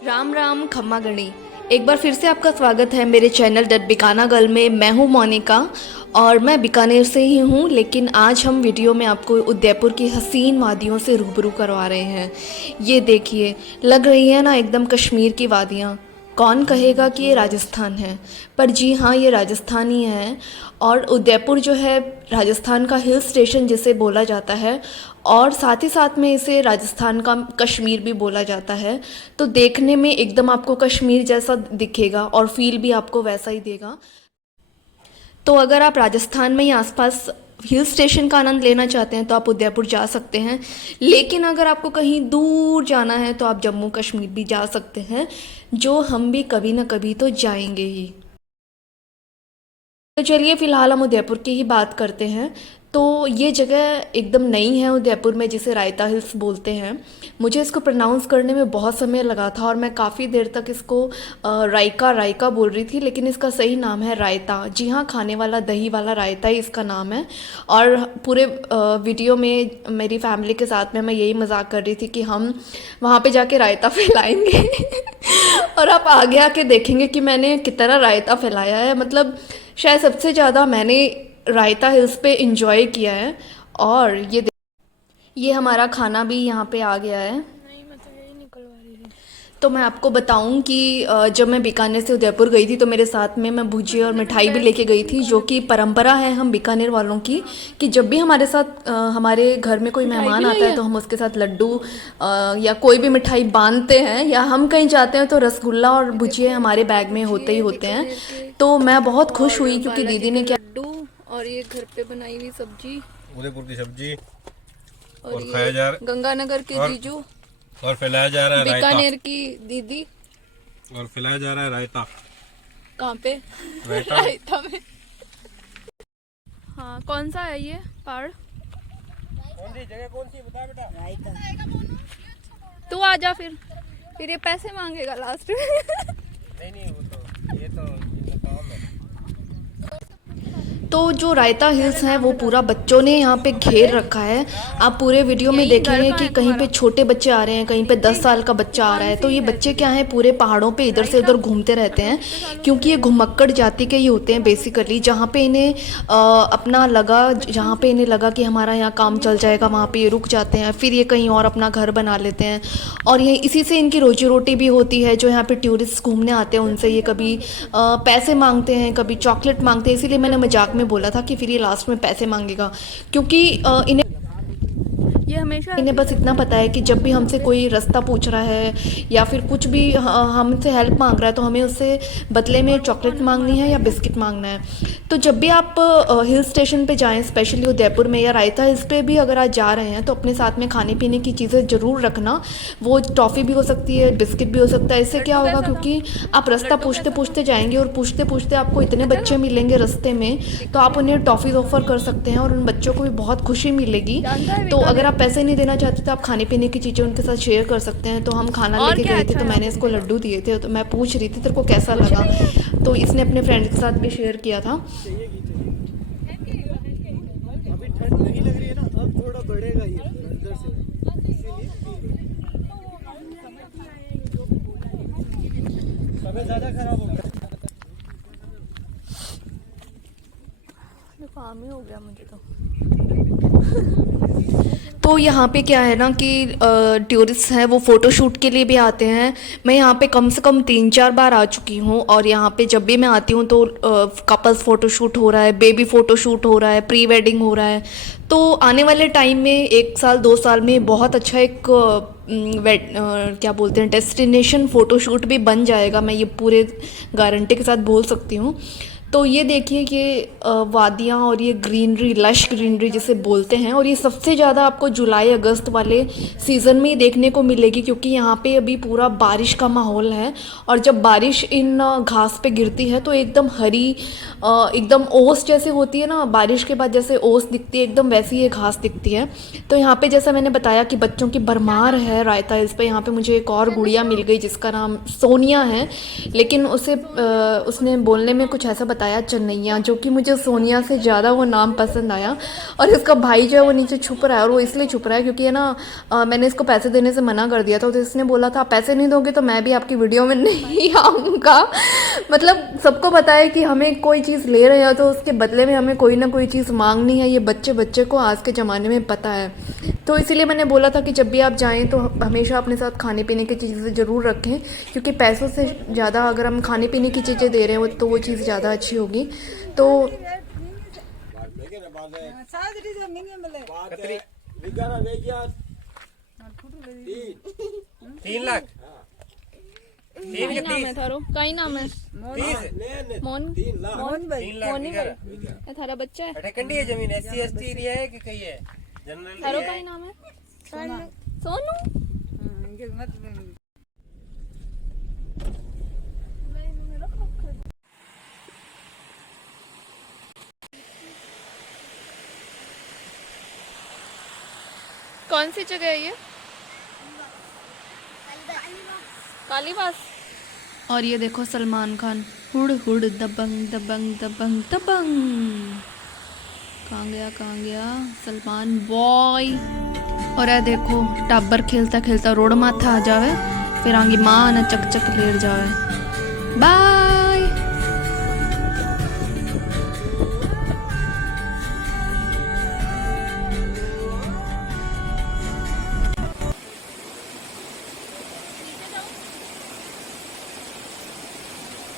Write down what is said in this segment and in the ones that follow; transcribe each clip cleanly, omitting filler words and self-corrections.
राम राम खम्मा गणी। एक बार फिर से आपका स्वागत है मेरे चैनल दैट बीकाना गर्ल में। मैं हूँ मोनिका और मैं बीकानेर से ही हूँ, लेकिन आज हम वीडियो में आपको उदयपुर की हसीन वादियों से रूबरू करवा रहे हैं। ये देखिए, लग रही है ना एकदम कश्मीर की वादियाँ। कौन कहेगा कि ये राजस्थान है, पर जी हाँ, ये राजस्थान ही है। और उदयपुर जो है राजस्थान का हिल स्टेशन जिसे बोला जाता है, और साथ ही साथ में इसे राजस्थान का कश्मीर भी बोला जाता है। तो देखने में एकदम आपको कश्मीर जैसा दिखेगा और फील भी आपको वैसा ही देगा। तो अगर आप राजस्थान में ही आसपास हिल स्टेशन का आनंद लेना चाहते हैं तो आप उदयपुर जा सकते हैं, लेकिन अगर आपको कहीं दूर जाना है तो आप जम्मू कश्मीर भी जा सकते हैं, जो हम भी कभी ना कभी तो जाएंगे ही। तो चलिए फ़िलहाल हम उदयपुर की ही बात करते हैं। तो ये जगह एकदम नई है उदयपुर में, जिसे रायता हिल्स बोलते हैं। मुझे इसको प्रोनाउंस करने में बहुत समय लगा था और मैं काफ़ी देर तक इसको रायका रायका बोल रही थी, लेकिन इसका सही नाम है रायता। जी हाँ, खाने वाला दही वाला रायता ही इसका नाम है। और पूरे वीडियो में मेरी फैमिली के साथ में मैं यही मजाक कर रही थी कि हम वहाँ पे जाके रायता फैलाएंगे और आप आगे आके देखेंगे कि मैंने कितना रायता फैलाया है। मतलब शायद सबसे ज़्यादा मैंने रायता हिल्स पे इंजॉय किया है। और ये हमारा खाना भी यहाँ पे आ गया है। नहीं, मैं तो यही निकलवा रही थी। तो मैं आपको बताऊं कि जब मैं बीकानेर से उदयपुर गई थी तो मेरे साथ में मैं भुजिया और मिठाई भी लेके गई थी, जो कि परंपरा है हम बीकानेर वालों की, कि जब भी हमारे साथ हमारे घर में कोई मिठाई भी मेहमान लाई आता है है। तो हम उसके साथ लड्डू या कोई भी मिठाई बांधते हैं, या हम कहीं जाते हैं तो रसगुल्ला और ये भुजिया देखो, हमारे बैग में होते ही भुजिए होते हैं। बीकानेर के तो मैं बहुत खुश और हुई क्योंकि बालाजी दीदी के ने क्या लड्डू और ये घर पे बनाई हुई सब्जी उदयपुर की सब्जी और और खाया ये जा गंगानगर के और जीजू, और फैलाया जा रहा है रायता। बीकानेर की दीदी। और फैलाया जा रहा है रायता। कहाँ पे? रायता रायता में। हाँ, कौन सा है ये पहाड़? कौन सी जगह, कौन सी बता बेटा? तू आ जा फिर ये पैसे मांगेगा लास्ट में। नहीं नहीं, वो तो ये तो इनका काम है। तो जो रायता हिल्स हैं वो पूरा बच्चों ने यहाँ पे घेर रखा है। आप पूरे वीडियो में यही घर देखेंगे कहाँ कि है कहीं पे तुम्हारा? छोटे बच्चे आ रहे हैं, कहीं पे 10 साल का बच्चा आ रहा कौन है। तो सी ये है बच्चे जगह? क्या हैं, पूरे पहाड़ों पे इधर से रायता उधर घूमते रहते हैं, 25 सालों से क्योंकि ये घुमक्कड़ जाति के ही होते हैं बेसिकली। जहाँ पे इन्हें अपना लगा, बचपन जहाँ से पे इन्हें लगा कि हमारा यहाँ काम मम्मी चल पापा जाएगा, भी वहाँ है। पे ये रुक जाते हैं, फिर ये कहीं और अपना घर बना लेते हैं। और ये इसी से इनकी रोजी रोटी भी होती है। जो यहाँ पे टूरिस्ट घूमने आते हैं उनसे ये कभी पैसे मांगते हैं, कभी चॉकलेट मांगते हैं। इसीलिए मैंने मजाक में बोला था कि फिर ये लास्ट में पैसे मांगेगा, क्योंकि इन्हें ये हमेशा इन्हें ऐसे ही बस करते इतना हैं। पता है कि जब भी यहाँ हमसे पे कोई रास्ता पूछ रहा है या फिर कुछ भी हमसे हेल्प मांग रहा है तो हमें उससे बदले में और वो कौन चॉकलेट है तुम्हारा मांगनी है या भाई? बिस्किट मांगना है। तो जब भी आप हिल स्टेशन पे जाएं, स्पेशली उदयपुर में या रायता हिल्स पे भी अगर आप जा रहे हैं, तो अपने साथ में खाने पीने की चीज़ें ज़रूर रखना। वो टॉफ़ी भी हो सकती है, बिस्किट भी हो सकता है। इससे क्या लड्डू होगा, कैसा था? क्योंकि आप रास्ता लड्डू पूछते कैसा था? पूछते जाएंगे और पूछते पूछते आपको इतने अच्छा बच्चे था? मिलेंगे रास्ते में, तो आप बीकानेर उन्हें टॉफ़ीज़ ऑफ़र कर सकते हैं और उन बच्चों को भी बहुत खुशी मिलेगी। जानता है तो अगर बीकानेर? आप पैसे नहीं देना चाहते तो आप खाने पीने की चीज़ें उनके साथ शेयर कर सकते हैं। तो हम खाना और लेके क्या गए थे अच्छा तो है यहाँ मैंने इसको घूमने का? लड्डू दिए थे, तो मैं पूछ रही थी तेरे को कैसा कुछ लगा। नहीं है। तो इसने अपने फ्रेंड के साथ भी शेयर किया था। अभी ठंड नहीं लग रही है ना, अब थोड़ा बढ़ेगा ये अंदर से, इसीलिए समय ज्यादा खराब हो गया। काम ही हो गया मुझे तो। तो यहाँ पे क्या है ना कि टूरिस्ट हैं वो फ़ोटो शूट के लिए भी आते हैं। मैं यहाँ पे कम से कम 3-4 बार आ चुकी हूँ, और यहाँ पे जब भी मैं आती हूँ तो कपल्स फ़ोटो शूट हो रहा है, बेबी फ़ोटो शूट हो रहा है, प्री वेडिंग हो रहा है। तो आने वाले टाइम में 1 साल 2 साल में बहुत अच्छा एक क्या बोलते हैं, डेस्टिनेशन फ़ोटो शूट भी बन जाएगा। मैं ये पूरे गारंटी के साथ बोल सकती हूँ। तो ये देखिए, ये वादियाँ और ये ग्रीनरी, लश ग्रीनरी जिसे बोलते हैं, और ये सबसे ज़्यादा आपको जुलाई अगस्त वाले सीज़न में ही देखने को मिलेगी, क्योंकि यहाँ पे अभी पूरा बारिश का माहौल है। और जब बारिश इन घास पे गिरती है तो एकदम हरी, एकदम ओस जैसे होती है ना, बारिश के बाद जैसे ओस दिखती है एकदम वैसी ये घास दिखती है। तो यहाँ पे जैसा मैंने बताया कि बच्चों की भरमार है रायता हिल्स पे। यहाँ पे मुझे एक और गुड़िया मिल गई जिसका नाम सोनिया है, लेकिन उसने बोलने में कुछ ऐसा बताया चन्नैया, जो कि मुझे सोनिया से ज़्यादा वो नाम पसंद आया। और इसका भाई जो है वो नीचे छुप रहा है, और वो इसलिए छुप रहा है क्योंकि है ना मैंने इसको पैसे देने से मना कर दिया था, तो इसने बोला था पैसे नहीं दोगे तो मैं भी आपकी वीडियो में नहीं आऊँगा। मतलब सबको पता है कि हमें कोई चीज़ ले रहे हैं तो उसके बदले में हमें कोई ना कोई चीज़ मांगनी है, ये बच्चे बच्चे को आज के ज़माने में पता है। तो इसीलिए मैंने बोला था कि जब भी आप जाएं तो हमेशा अपने साथ खाने पीने की चीज़ें ज़रूर रखें, क्योंकि पैसों से ज़्यादा अगर हम खाने पीने की चीज़ें दे रहे हो तो वो चीज़ ज़्यादा अच्छी होगी। तो कतरी 3 लाख तीन कई नाम है थारो, कई नाम है 30 मोन 3 लाख मोन 3 लाख मोनी भाई, ये थारा बच्चा है। अटे कंडी है जमीन SC ST एरिया है कि कहीं है जनरल थारो एरिया कई है। नाम है सोनू। कौन सी जगह है ये? कालीबास। और ये देखो सलमान खान, हुड़ हुड़ दबंग दबंग दबंग दबंग। कहाँ गया सलमान बॉय। और ये देखो टाबर खेलता खेलता रोड माथा आ जावे, फिर आगे माँ न चक चक लेर जावे। बाय।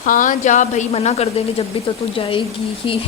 हाँ जा भाई, मना कर देंगे जब भी तो तू जाएगी ही।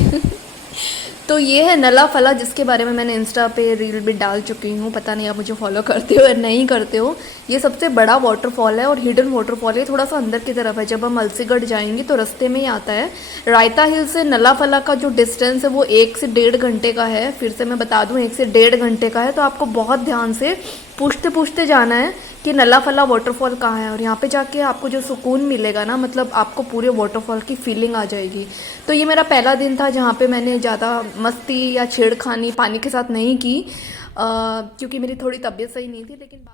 तो ये है नला फला, जिसके बारे में मैंने इंस्टा पे रील भी डाल चुकी हूँ। पता नहीं आप मुझे फॉलो करते हो या नहीं करते हो। ये सबसे बड़ा वाटरफॉल है और हिडन वाटरफॉल है, थोड़ा सा अंदर की तरफ है। जब हम अलसीगढ़ जाएंगे तो रास्ते में ही आता है। रायता हिल से नला फला का जो डिस्टेंस है वो 1 से 1.5 घंटे का है। फिर से मैं बता दूँ 1 से 1.5 घंटे का है। तो आपको बहुत ध्यान से पूछते पूछते जाना है कि नला फला वाटरफॉल कहाँ है, और यहाँ पे जाके आपको जो सुकून मिलेगा ना, मतलब आपको पूरे वाटरफॉल की फीलिंग आ जाएगी। तो ये मेरा पहला दिन था जहाँ पे मैंने ज़्यादा मस्ती या छेड़खानी पानी के साथ नहीं की, क्योंकि मेरी थोड़ी तबीयत सही नहीं थी। लेकिन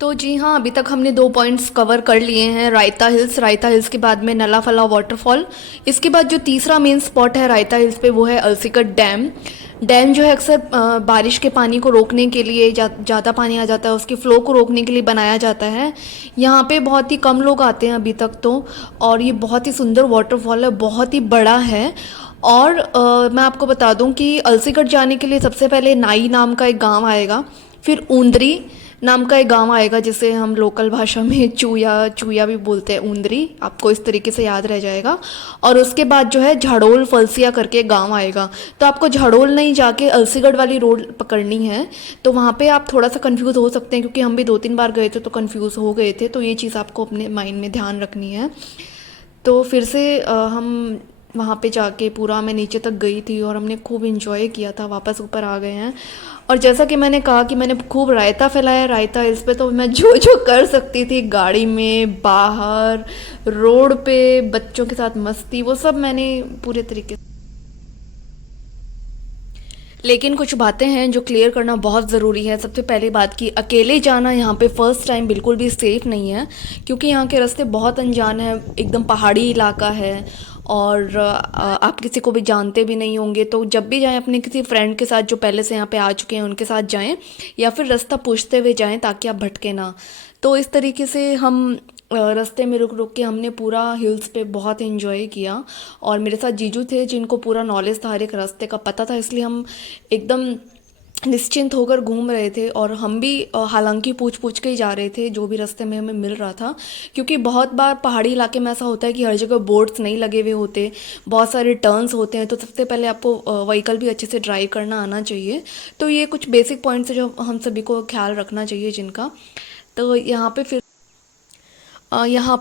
तो जी हाँ, अभी तक हमने 2 पॉइंट्स कवर कर लिए हैं, रायता हिल्स के बाद में नला फला वाटरफॉल। इसके बाद जो तीसरा मेन स्पॉट है रायता हिल्स पे वो है अलसीगढ़ डैम जो है अक्सर बारिश के पानी को रोकने के लिए, ज़्यादा पानी आ जाता है उसके फ़्लो को रोकने के लिए बनाया जाता है। यहाँ पे बहुत ही कम लोग आते हैं अभी तक तो, और ये बहुत ही सुंदर वाटरफॉल है, बहुत ही बड़ा है। और मैं आपको बता दूँ कि अलसीगढ़ जाने के लिए सबसे पहले नाई नाम का एक गाँव आएगा, फिर ऊंदरी नाम का एक गांव आएगा जिसे हम लोकल भाषा में चूया भी बोलते हैं, ऊंदरी, आपको इस तरीके से याद रह जाएगा। और उसके बाद जो है झाड़ोल फलसिया करके गांव आएगा। तो आपको झाड़ोल नहीं जाके अलसीगढ़ वाली रोड पकड़नी है। तो वहाँ पे आप थोड़ा सा कंफ्यूज हो सकते हैं, क्योंकि हम भी 2-3 बार गए थे तो कंफ्यूज हो गए थे। तो ये चीज़ आपको अपने माइंड में ध्यान रखनी है। तो फिर से हम वहाँ पे जाके पूरा मैं नीचे तक गई थी और हमने खूब इन्जॉय किया था। वापस ऊपर आ गए हैं। और जैसा कि मैंने कहा कि मैंने खूब रायता फैलाया रायता हिल्स पे, तो मैं जो जो कर सकती थी गाड़ी में, बाहर, रोड पे, बच्चों के साथ मस्ती, वो सब मैंने पूरे तरीके से। लेकिन कुछ बातें हैं जो क्लियर करना बहुत ज़रूरी है। सबसे पहली बात कि अकेले जाना यहाँ पे फ़र्स्ट टाइम बिल्कुल भी सेफ़ नहीं है, क्योंकि यहाँ के रास्ते बहुत अनजान है, एकदम पहाड़ी इलाका है और आप किसी को भी जानते भी नहीं होंगे। तो जब भी जाएं अपने किसी फ्रेंड के साथ जो पहले से यहाँ पे आ चुके हैं उनके साथ जाएं, या फिर रास्ता पूछते हुए जाएं ताकि आप भटके ना। तो इस तरीके से हम रास्ते में रुक रुक के हमने पूरा हिल्स पे बहुत एंजॉय किया। और मेरे साथ जीजू थे जिनको पूरा नॉलेज था, हर एक रास्ते का पता था, इसलिए हम एकदम निश्चिंत होकर घूम रहे थे। और हम भी हालांकि पूछ पूछ के ही जा रहे थे जो भी रास्ते में हमें मिल रहा था, क्योंकि बहुत बार पहाड़ी इलाके में ऐसा होता है कि हर जगह बोर्ड्स नहीं लगे हुए होते, बहुत सारे टर्न्स होते हैं। तो सबसे पहले आपको व्हीकल भी अच्छे से ड्राइव करना आना चाहिए। तो ये कुछ बेसिक पॉइंट्स है जो हम सभी को ख्याल रखना चाहिए जिनका। तो यहाँ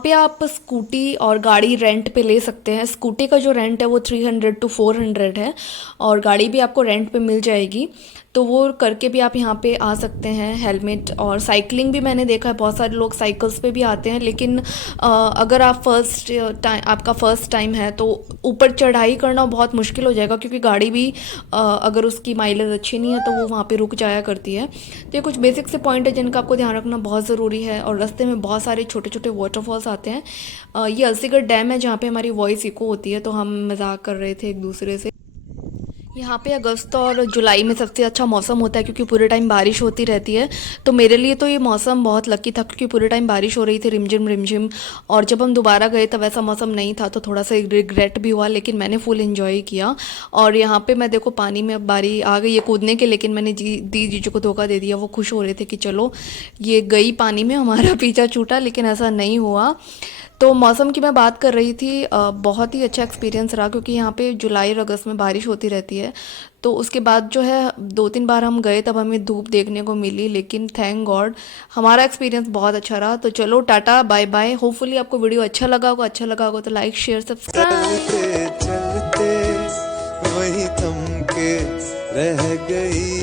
पे आप स्कूटी और गाड़ी रेंट पे ले सकते हैं। स्कूटी का जो रेंट है वो 300 to 400 है, और गाड़ी भी आपको रेंट पे मिल जाएगी। तो वो करके भी आप यहाँ पे आ सकते हैं। हेलमेट और साइकिलिंग भी मैंने देखा है, बहुत सारे लोग साइकिल्स पे भी आते हैं, लेकिन अगर आप आपका फ़र्स्ट टाइम है तो ऊपर चढ़ाई करना बहुत मुश्किल हो जाएगा, क्योंकि गाड़ी भी अगर उसकी माइलेज अच्छी नहीं है तो वो वहाँ पे रुक जाया करती है। तो ये कुछ बेसिक से पॉइंट है जिनका आपको ध्यान रखना बहुत ज़रूरी है। और रास्ते में बहुत सारे छोटे छोटे वाटरफॉल्स आते हैं। ये अलसीगढ़ डैम है जहाँ पे हमारी वॉइस इको होती है, तो हम मजाक कर रहे थे एक दूसरे से। यहाँ पे अगस्त और जुलाई में सबसे अच्छा मौसम होता है, क्योंकि पूरे टाइम बारिश होती रहती है। तो मेरे लिए तो ये मौसम बहुत लकी था, क्योंकि पूरे टाइम बारिश हो रही थी, रिमझिम रिमझिम। और जब हम दोबारा गए तब ऐसा मौसम नहीं था, तो थोड़ा सा रिग्रेट भी हुआ, लेकिन मैंने फुल एंजॉय किया। और यहाँ पे मैं देखो पानी में अब बारी आ गई है कूदने के, लेकिन मैंने जीजू को धोखा दे दिया। वो खुश हो रहे थे कि चलो ये गई पानी में, हमारा पीछा छूटा, लेकिन ऐसा नहीं हुआ। तो मौसम की मैं बात कर रही थी, बहुत ही अच्छा एक्सपीरियंस रहा, क्योंकि यहाँ पे जुलाई और अगस्त में बारिश होती रहती है। तो उसके बाद जो है 2-3 बार हम गए तब हमें धूप देखने को मिली, लेकिन थैंक गॉड हमारा एक्सपीरियंस बहुत अच्छा रहा। तो चलो टाटा बाय बाय। होपफुली आपको वीडियो अच्छा लगा होगा तो लाइक शेयर सब्सक्राइब। चलते चलते वही थम के रह गई